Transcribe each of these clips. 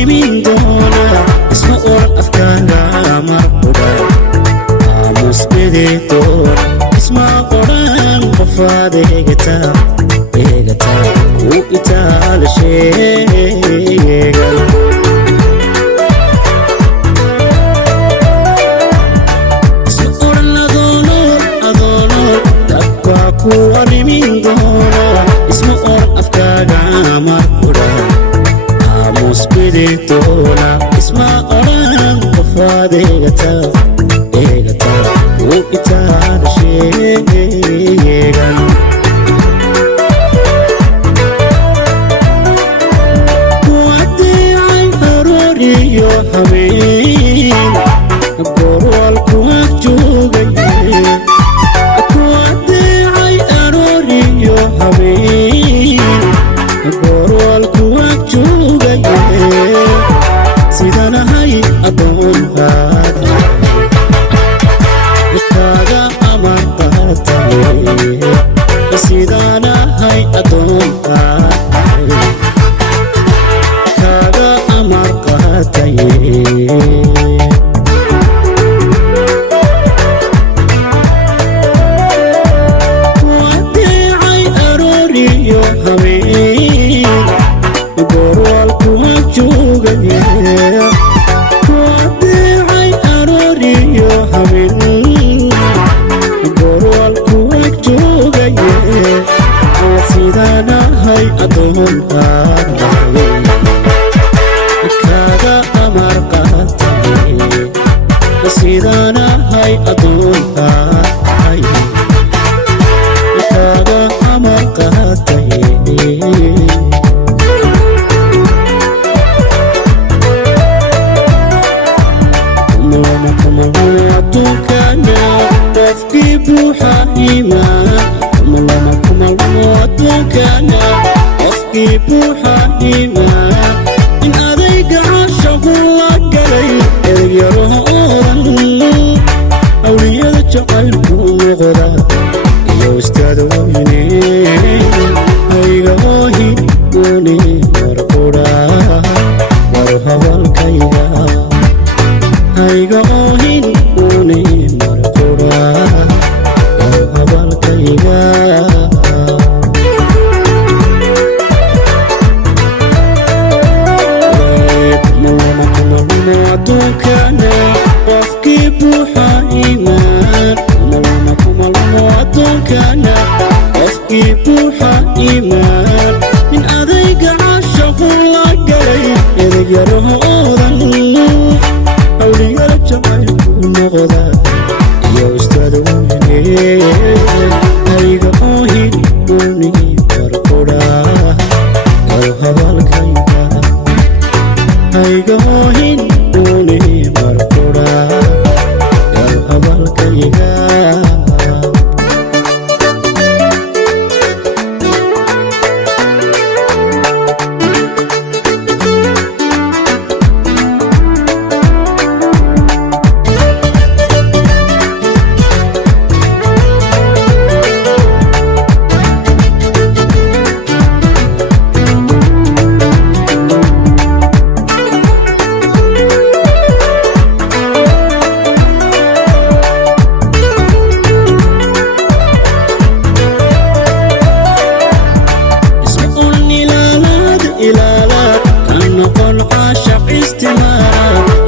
arrimin doona isma oran afkaaga markudha aamusbidi doona isma oran qofaad eegataa ku itaala sheegan isma oran adoono dadbaa ku arrimin doona isma oran afkaaga markudha aamusbidi doona isma oran qofaad eegataa ku itaala sheegan haween goorwalku agjoogay ku adeecay arooriyo haween goorwalku agjoogay sidanahay adoonkaad kaaga amar qaatay sidanahay adoonkaad wadeecay arooriyo haween goorwalku agjoogay wadeecay arooriyo haween goorwalku agjoogay sidanahay adoonkaad kaaga amar qaatay sidanahay adoonkaad kaaga amar qaatay aduunkana qofkii buuxa iimaan aduunkana qofkii buuxa iimaan in adayga caashagu la galay eegyaraha oran awliyada jacaylku noqda iyo ustaada weyne hayga oohi gooni marqudha war hadalkayga hayga oohin gooni marqudha war hadalkayga aduunkana qofkii buuxa iimaan aduunkana qofkii buuxa iimaan in adayga caashaqu la galay eegyaraha odan awliyada jacaylku noqda iyo ustaada weyne hayga oohin gooni marqudha war hadalkayga hayga oohin gooni marqudha war hadalkayga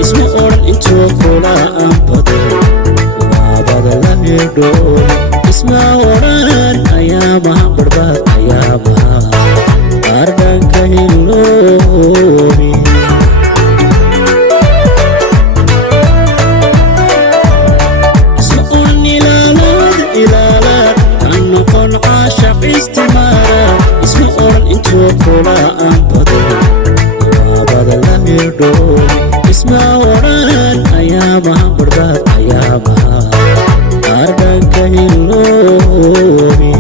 isma oran intuu kula anbado waabada la hidho isma oran ayaamaha barbaad ayaamaha ardanka hiloobi isma oran ilaalaad kan noqon caashaq istimaara isma oran intuu kula anbado isma oran ayaamaha barbaad ayaamaha ardanka hiloobi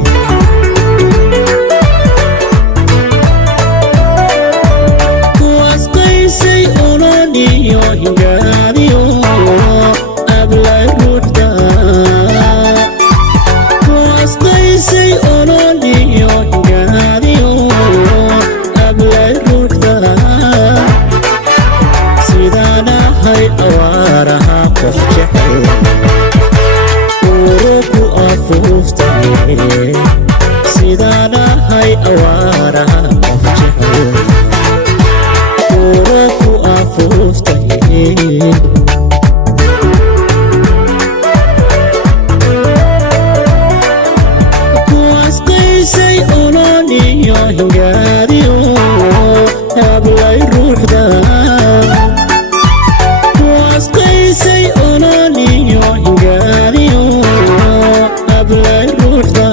kuwaas qaysay oloniyo hingaadiyo ablay ruuxda kuwaas qaysay oloniyo hingaadiyo ablay awaaraha qof jecel uro ku afuuftay kuwaas qaysay ololiyo hingaadiyo hablay ruuxda kuwaas qaysay ololiyo hingaadiyo hablay ruuxda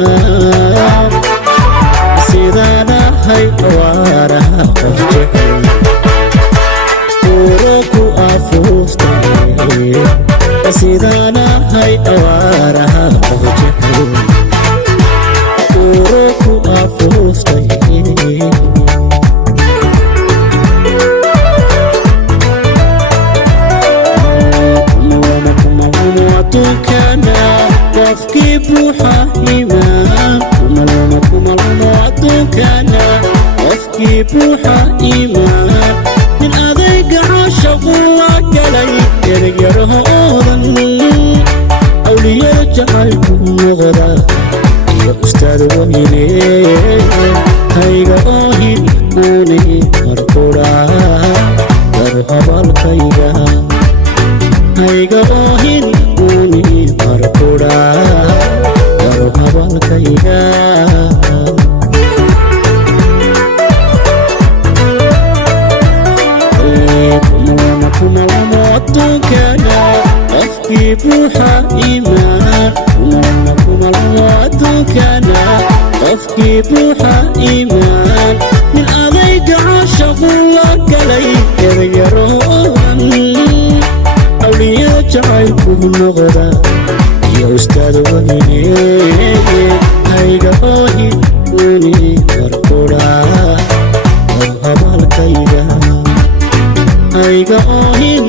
sidaan ahay awaaraha qof jecel uro ku afuuftay sidaan ahay awaaraha qof jecel uro ku afuuftay adduunkana qofkii buuxa iimaan kumalmo adduunkana qofkii buuxa iimaan nin adayga caashaqu la galay eryarahoodan awliyada jacaylku noqda iyo ustaad weyne hayga oohin uuni markudhaa dar habalkayga hayga oohin uuni markudhaa dar habalkayga kumalmo adduunkana qofkii buuxa iimaan kumalmo adduunkana qofkii buuxa iimaan nin adayga caashaqu la galay eryaroodan awliyada jacaylku noqda iyo ustaad weyne hayga oohin uuni markudhaa dar habalkayga hayga oohin